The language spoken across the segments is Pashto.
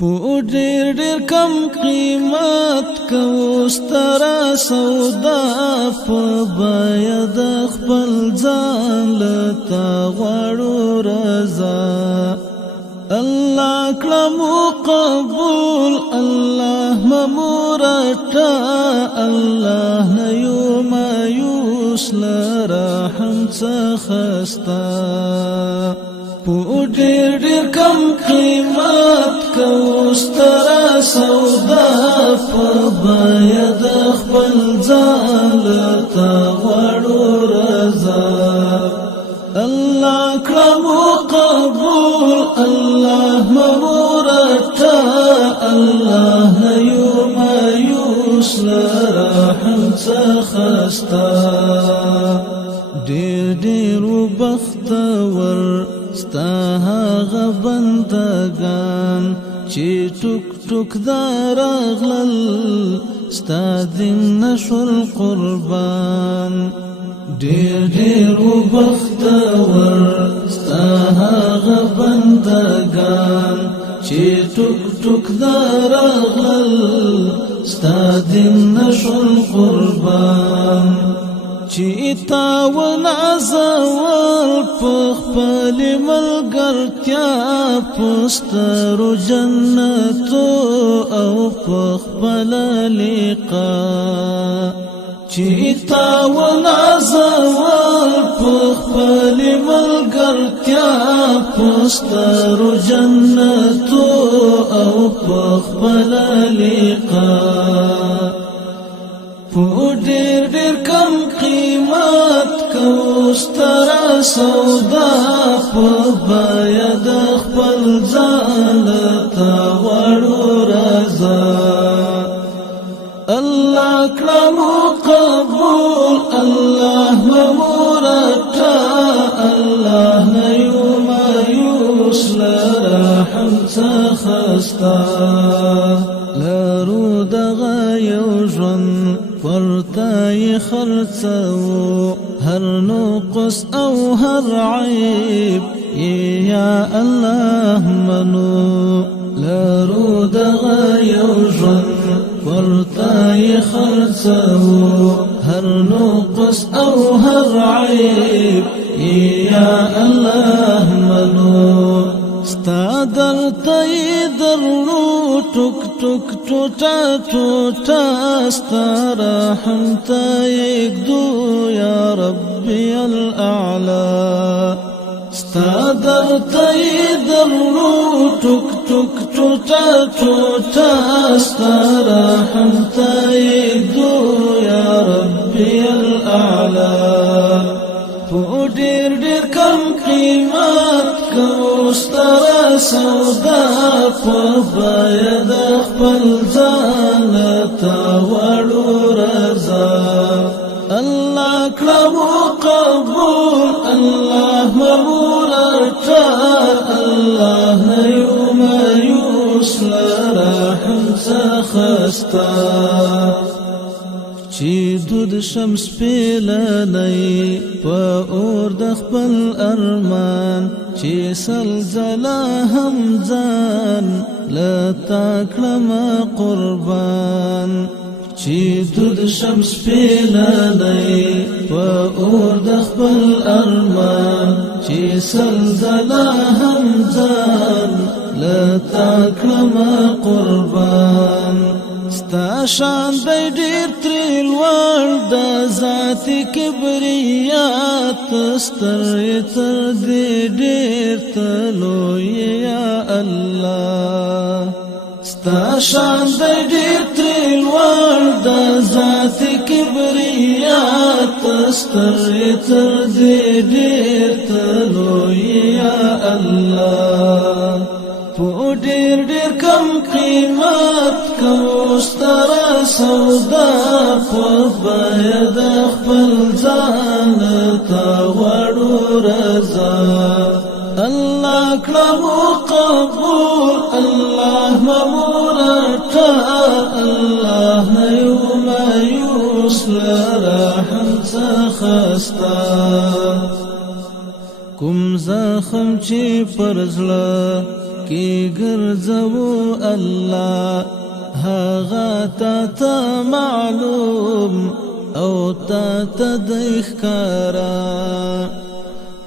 په ډېر ډېر کم قیمت کو ستره سودا په بیه د خپل ځان لته غواړو رضا الله کړه قبول الله ممورتا الله نه یو مایوس لرحم څخه ستا په ډېر ډېر کم قیمت کو ستره سودا په بیه د خپل ځان لته غواړو رضا الله کړه قبول الله ممورتا الله نه یو مایوس لرحم څخه ستا ډېر ډېر بختور ستا هغه بندگان چې ټوک ټوک درغلل ستا دین نشول قربان ډېر ډېر بختور ستا هغه بندگان چې ټوک ټوک درغلل ستا دین نشول قربان چې تا ونازول په خپل ملګرتیا په سترو جنتو او په خپل لقا چې تا ونازول په خپل ملګرتیا په سترو جنتو او په خپل لقا په ډېر ډېر کم قیمت کو ستره سودا په بیه د خپل ځان لته غواړو رضا الله کړه قبول الله ممورتا الله نه یو مایوس لرحم څخه ستا لرو دغه یو ژوند ورته خرڅو هر نقص او هر عیب یا الله منو لرو دغه یو ژوند ورته خرڅو هر نقص او هر عیب یا الله منو ستا درته درلو ټوک ټوک ټوټه ټوټه ستا رحم ته یږدو یا ربي الاعلى ستا درته درلو ټوک ټوک ټوټه ټوټه ستا رحم ته یږدو یا ربي الاعلى په ډېر ډېر کم قیمت کو ستره سودا په بیه د خپل ځان لته غواړو رضا الله کړه قبول الله ممورتا الله نه یو مایوس لرحم څخه ستا چې دود شمس پیلنی په اور د خپل ارمان چې سلزله هم ځان لتا کړم قربان چې دود شمس پیلنی په اور د خپل ارمان چې سلزله هم ځان لتا کړم قربان ستا شان دی ډېر ترې لوړ د ذات کبریات ستر تر دې ډېر ته لوی یا الله ستا شان دی ډېر ترې لوړ د ذات کبریات ستر تر دې ډېر ته لوی یا الله په ډېر ډېر کم قیمت کو ستره سودا په بیه د خپل ځان لته غواړو رضا الله کړه قبول الله ممورتا الله نه یو مایوس لرحم څخه ستا کوم زخم چې پر زړه کی ګرځو الله هغه تا معلوم او تا د ښکارا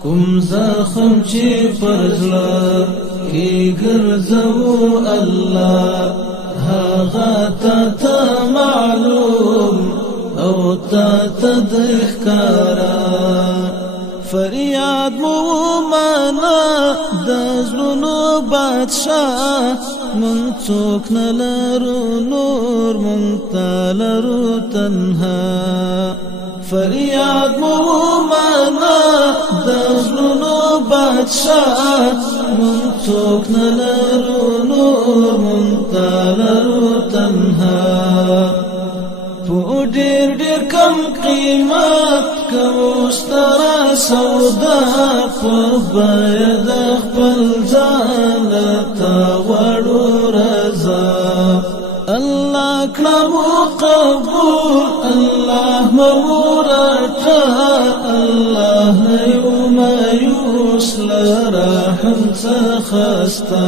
کوم زخم چې پر زړه کی ګرځو الله هغه تا معلوم او تا د ښکارا فریاد مو مانا د زړونو بادشاه من څوک نه لرو نور من ته لرو تنها فریاد مو مانا د زړونو بادشاه من څوک نه لرو نور من ته لرو تنها په ډېر کم قیمت کوو ستره سودا خو باید خپل ځان ته غواړو رضا الله کړه قبول الله مو راټه الله یو مایوس له رحم څخه ستا